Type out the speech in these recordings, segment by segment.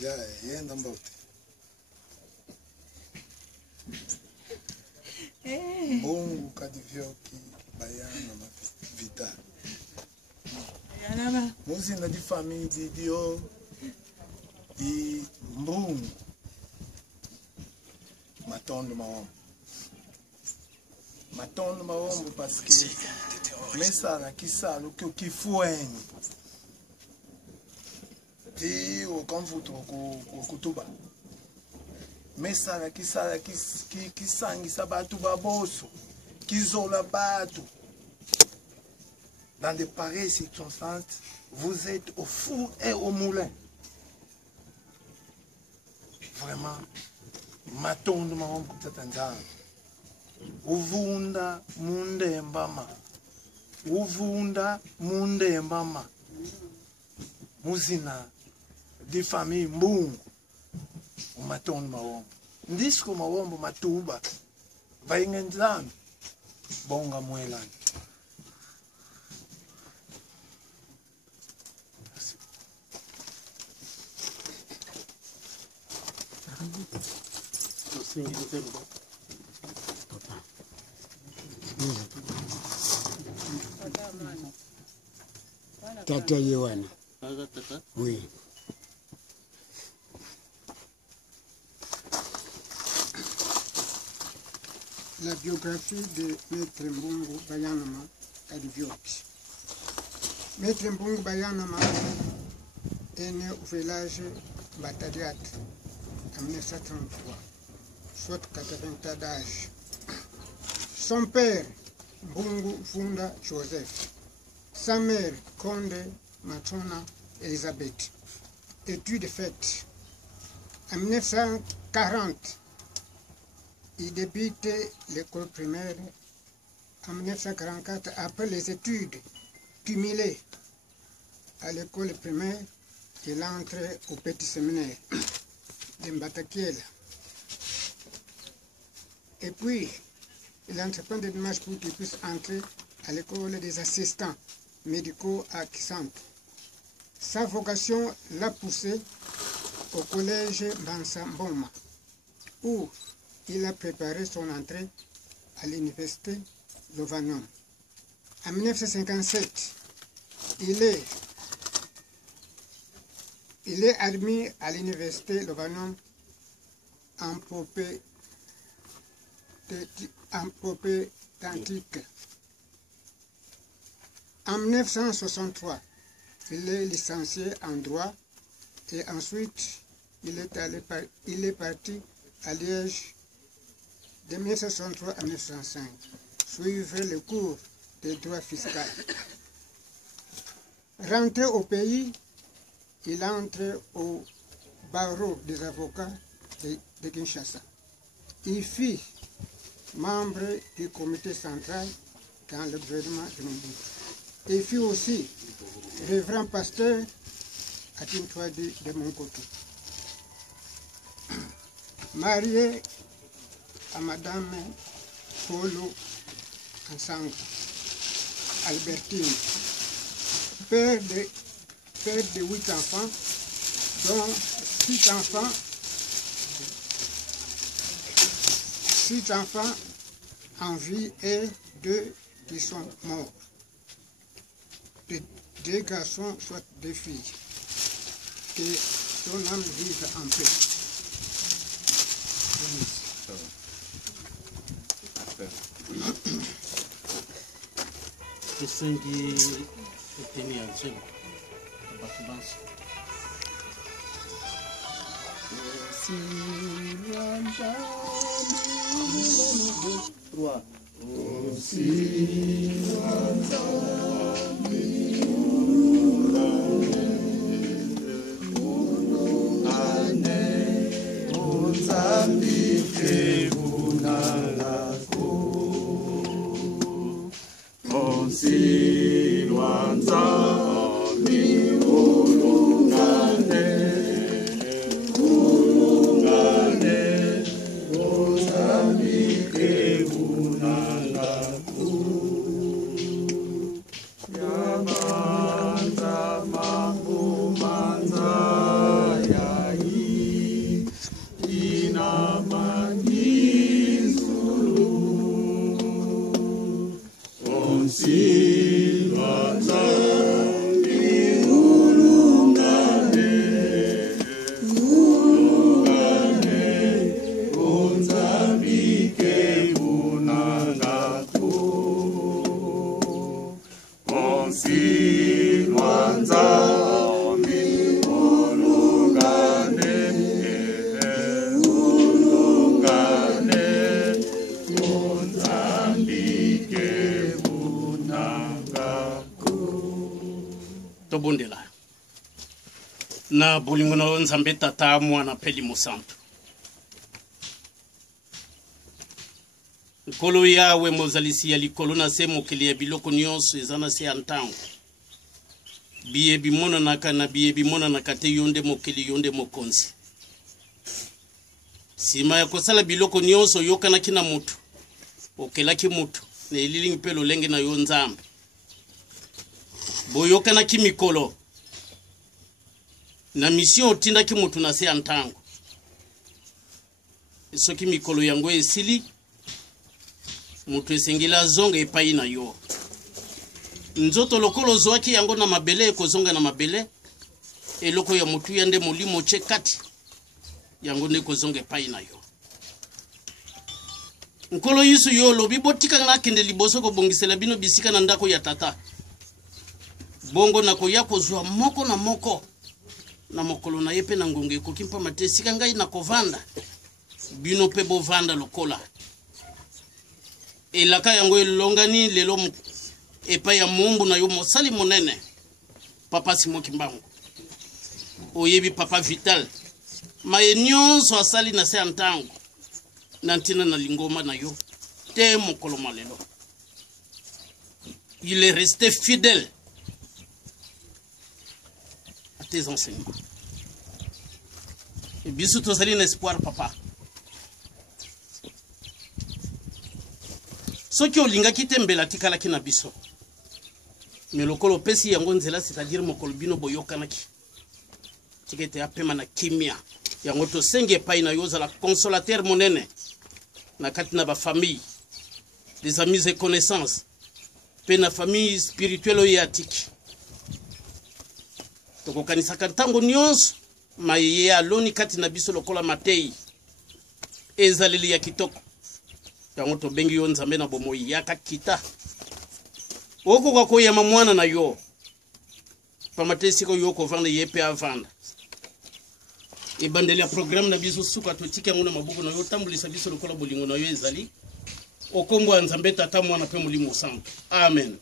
yenda mbote. Mbungu kadivyoki bayana mavita. Muzina di famille dio di mbungu matondo maombo. Matondo maombo parce que mesala kisalo kifueni. Ti o konfuto kutuba. Mesala kisala kisangi sabatu baboso. Kizola batu. Dans de pareilles circonstances, vous êtes au four et au moulin. Vraiment, matondo maombo tatanzana. Uvunda munde mbama. Uvunda munde mbama. Muzina di famille mbungu. Matondo maombo. Ndisco maombo matuba. Vaingenzami. Bonga mwelani. Tata Yohana. Oui. La biographie de Maître Mbungu Bayanama Kadivyoki. Maître Mbungu Bayanama est né au village Batariat en 1933, soit 80 ans d'âge. Son père, Mbungu Funda Joseph, sa mère, Konde Matona Elisabeth. Études faites. En 1940, il débute l'école primaire. En 1944, après les études cumulées à l'école primaire, il entre au petit séminaire de Mbatakiela. Et puis, il entreprend des démarches pour qu'il puisse entrer à l'école des assistants médicaux à Kisantu. Sa vocation l'a poussé au collège Bansamboma, où il a préparé son entrée à l'université Lovanium. En 1957, il est admis à l'université Lovanium en propédeutique. En 1963, il est licencié en droit et ensuite il est parti à Liège de 1963 à 1965, suivre le cours de droit fiscal. Rentré au pays, il entre au barreau des avocats de Kinshasa. Il fut membre du comité central dans le gouvernement de Mobutu. Il fut aussi révérend pasteur à Tintoadi de Monkoto. Marié à Madame Polo Ansanga, Albertine, père de 8 enfants, dont 6 enfants en vie et 2 qui sont morts. 2 garçons, soit 2 filles. Que son âme vive en paix. Tobondela na bolingo na nzambe tata mwana peli mosantu nkolo yawe mozalisi ya likolo na se mokili ya biloko nyonso eza na se ya ntango biye bimonanaka na biye bimonanaka te yonde mokili yonde mokonzi sima ya kosala biloko nyonso yokanaki na mutu okelaki mutu na elilingi mpe lolenge na yo nzambe boyokanaki mikolo na mission otindaki mutu na se ya ntango soki mikolo yango esili mutu esengela zonga epai na yo nzoto lokolo zwaki yango na mabele ekozonga na mabele eloko ya mutu ya nde molimo che kati yango nde kozonga epai na yo nkolo yisu yo lobi botika na kende liboso kobongisela bino bisika na ndako ya tata bongo na koya kozwa moko na moko na mokolo na yepe na ngonge ko kimpa matesika ngai na kovanda bino pe bovanda lokola elaka yango elongani lelo epa ya mumbu na yo mosali monene papa Simoki Mbangu oyebi papa Vital maye nyonso asali na se antango na ntina na lingoma na yo te mokolo malelo il est resté fidèle à tes enseignements et bien sûr tozali na espoir papa soki olingaki te mbela tikalaki na biso mais lokolo pesi yango nzela c'est-à-dire mokolo bino boyokanaki tikete apema na kimia yango to senge pai na yoza la consolateur monene na kati na ba famille des amis et connaissances pe na famille spirituelle yatiki toko kanisa kantango nyonso maye aloni kati na biso lokola matei ezaleli ya kitoko yango to bengi yo nzambe na bomoi yakakita oko kwa koyama mwana na yo pamatesi ko yo ko vanda yepe avanda ebandeli ya programme na biso suka to tika ngona mabuku na yo tambulisa biso lokola bolingo na yo ezali okombo nzambe tata mwana pe mulimo santo amen.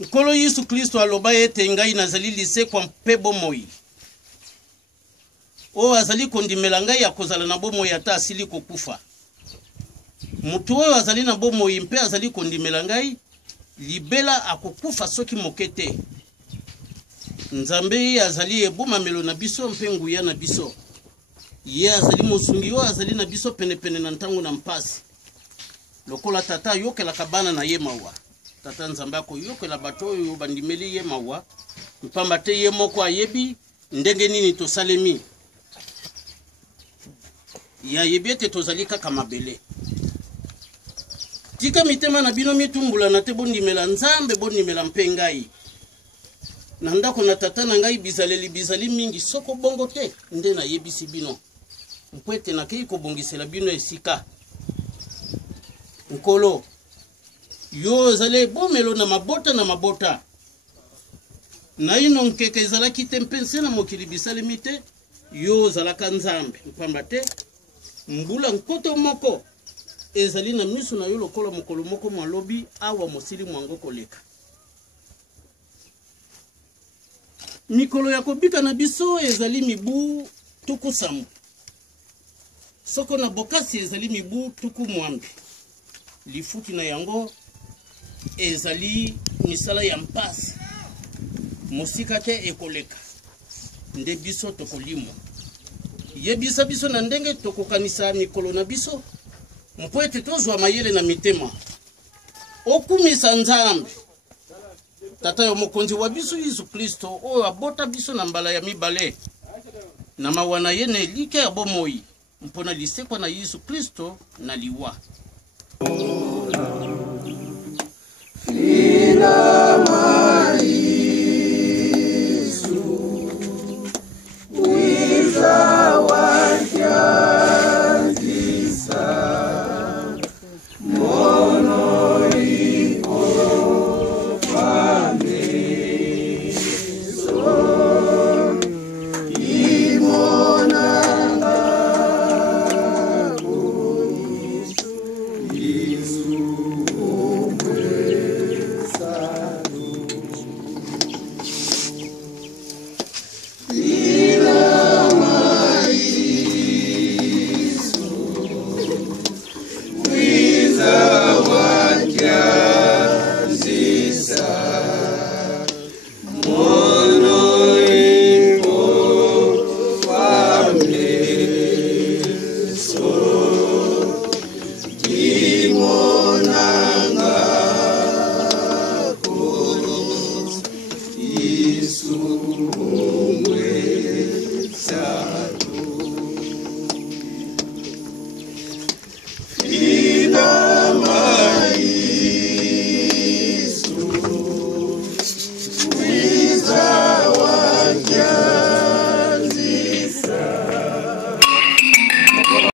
Nkolo Yesu Kristo aloba ete ngai nazali lise kwa mpe bomoi o azali kondimela ngai ya kozala na bomoi ata asili kokufa mutu oyo azali na bomoi mpe azali kondimela ngai libela akokufa soki mokete nzambe azali ebomamelo na biso mpe nguya na biso ye azali mosungi oyo azali na biso penepene na ntango na mpasi lokola tata yokelaka bana na ye mawa tata nzambe akoyokela bato oyo bandimeli ye mawa mpamba te ye moko ayebi ndenge nini tosalemi ya yebi ete tozali kaka mabele tika mitema na bino mitumbula na te bondimela nzambe bondimela mpe ngai na ndako na tata na ngai bizali mingi soko bongo te nde na yebisi bino mpwete na kei kobongisela bino esika nkolo yo zale bomelo na mabota na ino nkeke ezalaki te mpense na mokili bisalemi te yo zalaka nzambe mpamba te mbula nkoto moko ezali na miso na yo lokola mokolo moko mwalobi awa mosili mwango koleka mikolo ya kobika na biso ezali mibu tuku samu soko na bokasi ezali mibu tuku mwambi lifuki na yango ezali misala ya mpasi mosika te ekoleka nde biso tokolimo yebisa biso na ndenge tokokanisa mikolo na biso mpo ete tozwa mayele na mitema okumisa nzambe tata yo mokonzi wa biso Yesu Kristo oyo abota biso na mbala ya mibale na mawana ye na elike ya bomoi mpona lisekwa na Yesu Kristo na liwa.